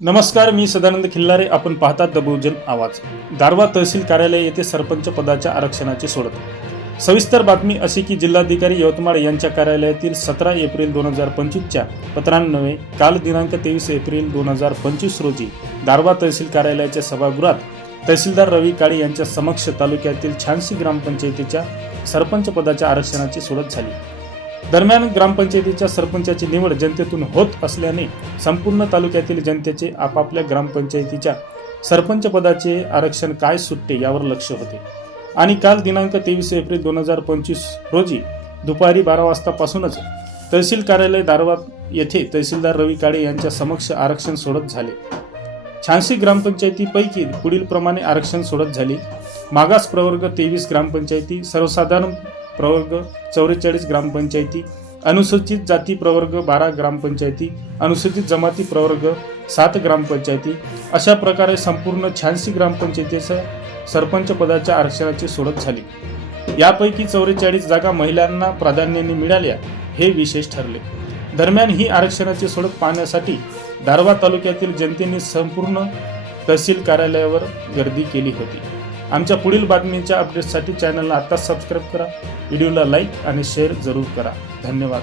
नमस्कार मी सदानंद खिल्लारे. आपण पाहतात द बहुजन आवाज. दारवा तहसील कार्यालय येथे सरपंच पदाच्या आरक्षणाची सोडत. सविस्तर बातमी अशी की जिल्हाधिकारी यवतमाळ यांच्या कार्यालयातील सतरा एप्रिल दोन हजार पंचवीसच्या पत्रान्वये काल दिनांक तेवीस एप्रिल दोन हजार पंचवीस रोजी दारवा तहसील कार्यालयाच्या सभागृहात तहसीलदार रवी काळे यांच्या समक्ष तालुक्यातील छानसी ग्रामपंचायतीच्या सरपंच पदाच्या आरक्षणाची सोडत झाली. दरम्यान ग्रामपंचायतीच्या सरपंचाची निवड जनतेतून होत असल्याने संपूर्ण तालुक्यातील जनतेचे आपापल्या ग्रामपंचायतीच्या सरपंच पदाचे आरक्षण काय सुटते यावर लक्ष होते. आणि काल दिनांक तेवीस एप्रिल दोन हजार पंचवीस रोजी दुपारी बारा वाजतापासूनच तहसील कार्यालय दारवा येथे तहसीलदार रवी काळे यांच्या समक्ष आरक्षण सोडत झाले. छानसी ग्रामपंचायतीपैकी पुढील प्रमाणे आरक्षण सोडत झाले. मागास प्रवर्ग तेवीस ग्रामपंचायती सर्वसाधारण प्रवर्ग चौवेचाळीस ग्रामपंचायती अनुसूचित जाती प्रवर्ग बारा ग्रामपंचायती अनुसूचित जमाती प्रवर्ग सात ग्रामपंचायती अशा प्रकारे संपूर्ण छ्याऐंशी ग्रामपंचायतीच्या सरपंच पदाच्या आरक्षणाची सोडत झाली. यापैकी चौवेचाळीस जागा महिलांना प्राधान्याने मिळाल्या हे विशेष ठरले. दरम्यान ही आरक्षणाची सोडत पाहण्यासाठी दारवा तालुक्यातील जनतेने संपूर्ण तहसील कार्यालयावर गर्दी केली होती. आमच्या पुढील बातमीच्या अपडेट्ससाठी चॅनलला आत्ताच सबस्क्राईब करा. व्हिडिओला लाईक आणि शेअर जरूर करा. धन्यवाद.